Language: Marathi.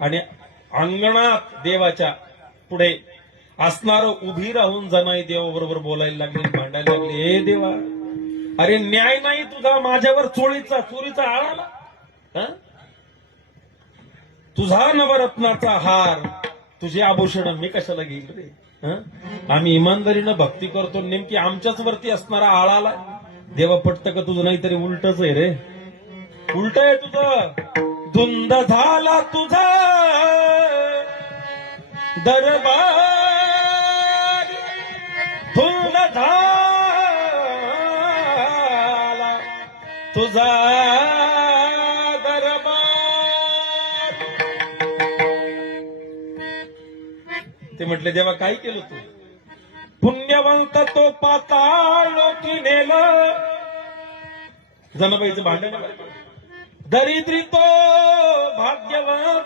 आणि अंगणात देवाच्या पुढे असणार उभी राहून जनाई देवाबरोबर बोलायला लागली, भांडायला लागली. हे देवा, अरे न्याय नाही तुझा माझ्यावर, चोरीचा आळाला. हं? तुझा नवरत्नाचा हार, तुझे आभूषण मी कशाला घेईल रे? हं? आम्ही इमानदारीनं भक्ती करतो, नेमकी आमच्याच वरती असणारा आळाला. देवा पटतं का तुझं? नाहीतरी उलटच आहे रे, उलट आहे तुझं. धुंद झाला तुझा दरबार, धुंद झाला तुझा दरबार. ते म्हटले, देवा काय केलं तू? पुण्यवंत तो पाताळ लोकी नेलं, जनाबाईचं भांडण. दरिद्री तो भाग्यवान